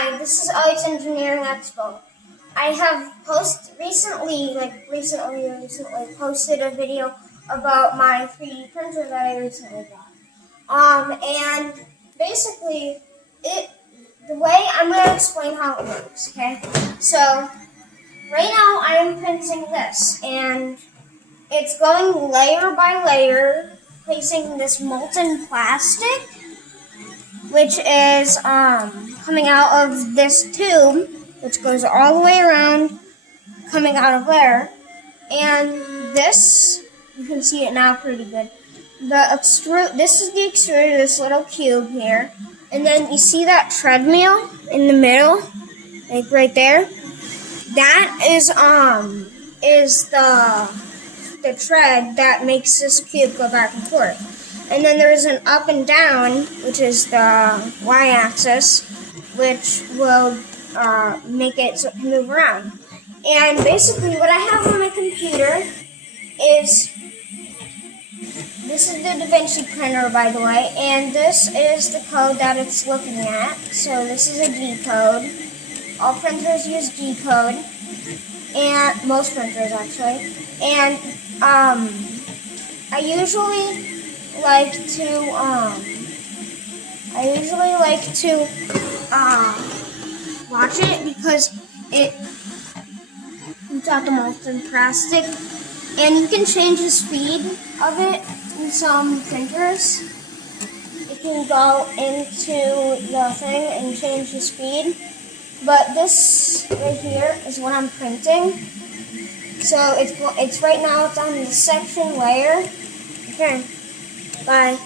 Hi, this is Alex Engineering Expo. I have recently posted a video about my 3D printer that I recently got. And basically, the way I'm going to explain how it works, okay? So, right now I'm printing this, and it's going layer by layer, placing this molten plastic, which is coming out of this tube, which goes all the way around, coming out of there. And this, you can see it now pretty good. This is the extruder, this little cube here. And then you see that treadmill in the middle, like right there? That is the tread that makes this cube go back and forth. And then there's an up and down, which is the y-axis, which will make it so it can move around. And basically what I have on my computer is, this is the Vinci printer, by the way, and this is the code that it's looking at. So this is a G code. All printers use G code, and most printers actually. And I usually like to watch it because it's out the molten plastic, and you can change the speed of it in some printers. You can go into the thing and change the speed, but this right here is what I'm printing. So it's right now, it's on the section layer. Okay, bye.